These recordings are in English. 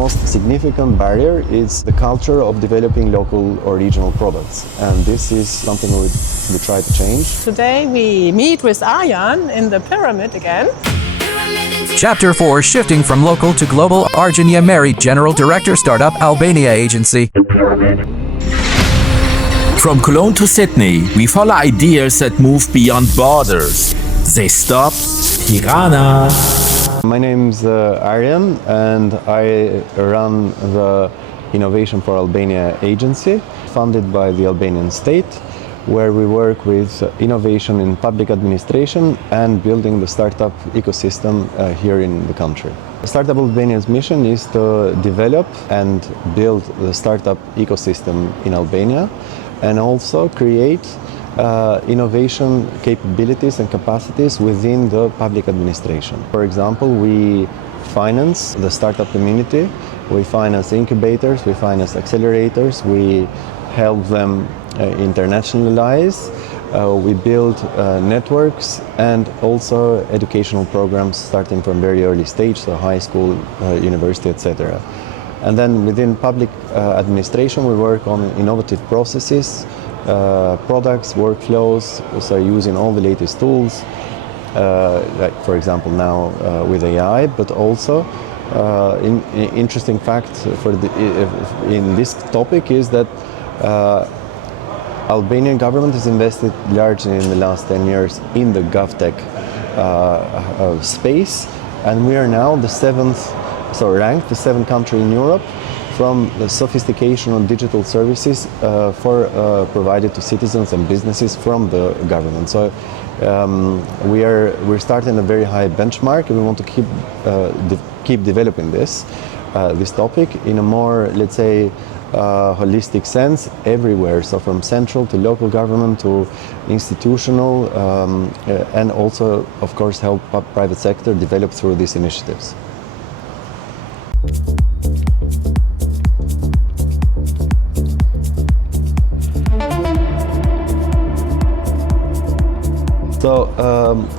most significant barrier is the culture of developing local or regional products. And this is something we try to change. Today we meet with Arjan in the pyramid again. Chapter 4, Shifting from Local to Global. Arjan Ymeri, General Director, Startup Albania Agency. From Cologne to Sydney, we follow ideas that move beyond borders. They stop Tirana. My name's Arjan, and I run the Innovation for Albania Agency, funded by the Albanian state, where we work with innovation in public administration and building the startup ecosystem here in the country. Startup Albania's mission is to develop and build the startup ecosystem in Albania, and also create innovation capabilities and capacities within the public administration. For example, we finance the startup community, we finance incubators, we finance accelerators, we help them internationalize, we build networks and also educational programs starting from very early stage, so high school, university, etc. And then within public administration, we work on innovative processes, products, workflows, so using all the latest tools, like for example now with AI, but also interesting fact in this topic is that Albanian government has invested largely in the last 10 years in the GovTech space, and we are now ranked the seventh country in Europe from the sophistication of digital services provided to citizens and businesses from the government. So we're starting a very high benchmark, and we want to keep developing this topic in a more, let's say, holistic sense everywhere. So from central to local government to institutional, and also, of course, help private sector develop through these initiatives. So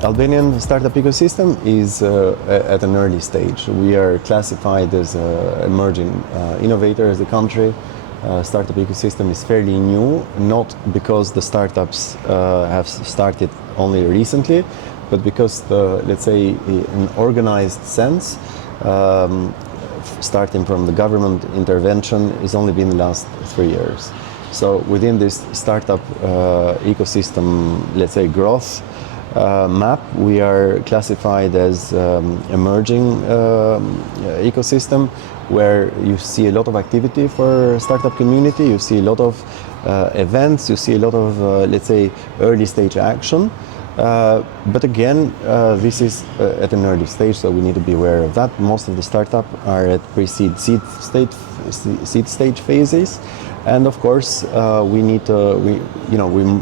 Albanian startup ecosystem is at an early stage. We are classified as an emerging innovator as a country. Startup ecosystem is fairly new, not because the startups have started only recently, but because let's say in organized sense, starting from the government intervention, has only been the last 3 years. So within this startup ecosystem, let's say growth map, we are classified as emerging ecosystem, where you see a lot of activity for startup community, you see a lot of events, you see a lot of, let's say, early stage action. But again, this is at an early stage, so we need to be aware of that. Most of the startups are at pre-seed, seed stage phases, and of course, we're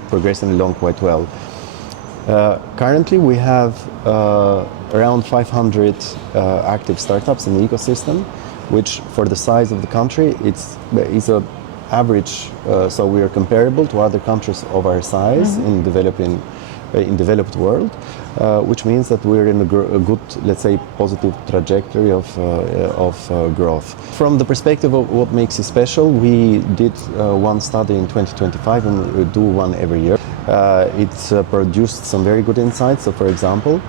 progressing along quite well. Currently, we have around 500 active startups in the ecosystem, which, for the size of the country, is a average. So we are comparable to other countries of our size in developed world, which means that we're in a good, let's say, positive trajectory of growth. From the perspective of what makes it special, we did one study in 2025, and we do one every year. It's produced some very good insights. So, for example,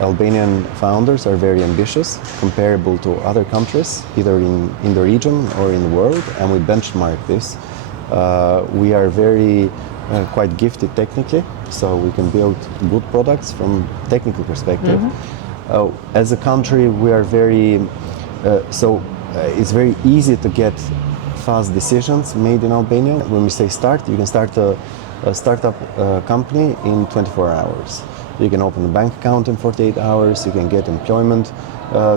Albanian founders are very ambitious, comparable to other countries, either in the region or in the world, and we benchmark this. We are very quite gifted technically, so we can build good products from technical perspective. As a country, we are very it's very easy to get fast decisions made in Albania. When we say start, you can start a startup company in 24 hours. You can open a bank account in 48 hours. You can get employment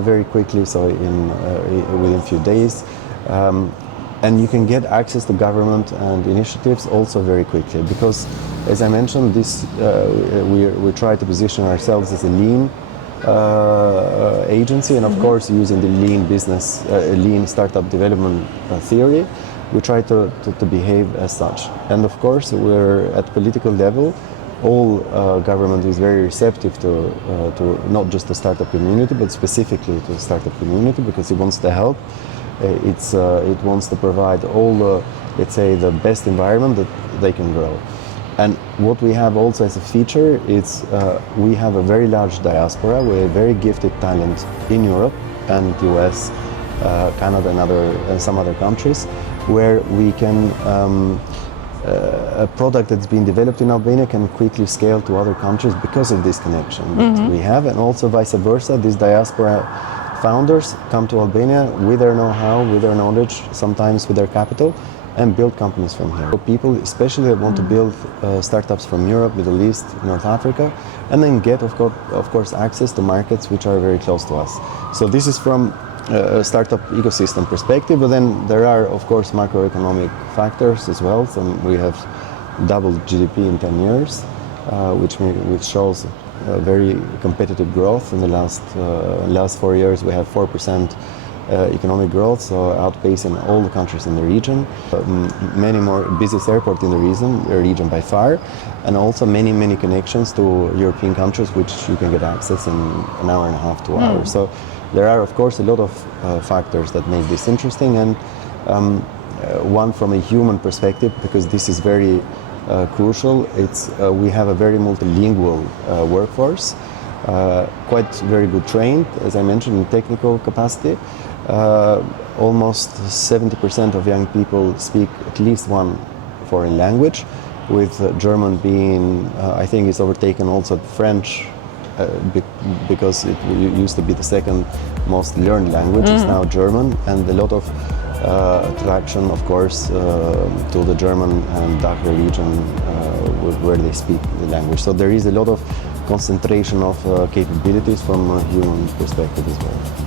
very quickly, so within a few days. And you can get access to government and initiatives also very quickly, because, as I mentioned, we try to position ourselves as a lean agency, and of course, using the lean business, lean startup development theory, we try to behave as such. And of course, we're at political level. all government is very receptive to not just the startup community, but specifically to the startup community, because it wants to help. It wants to provide all the, let's say, the best environment that they can grow. And what we have also as a feature is we have a very large diaspora with very gifted talent in Europe and US, Canada and some other countries, where we can a product that's been developed in Albania can quickly scale to other countries because of this connection that we have, and also vice versa. These diaspora founders come to Albania with their know-how, with their knowledge, sometimes with their capital, and build companies from here. People especially that want to build startups from Europe, Middle East, North Africa, and then get, of course, access to markets which are very close to us. So this is from a startup ecosystem perspective, but then there are, of course, macroeconomic factors as well. So we have doubled GDP in 10 years, which shows very competitive growth. In the last 4 years, we have 4% economic growth, so outpacing all the countries in the region. Many more busiest airport in the region by far, and also many connections to European countries, which you can get access in an hour and a half, 2 hours. So there are, of course, a lot of factors that make this interesting, and one from a human perspective, because this is very crucial. We have a very multilingual workforce, quite very good trained, as I mentioned, in technical capacity. Almost 70% of young people speak at least one foreign language, with German being, I think, is overtaken also French, because it used to be the second most learned language. It's now German, and a lot of attraction, of course, to the German and DACH region where they speak the language. So there is a lot of concentration of capabilities from a human perspective as well.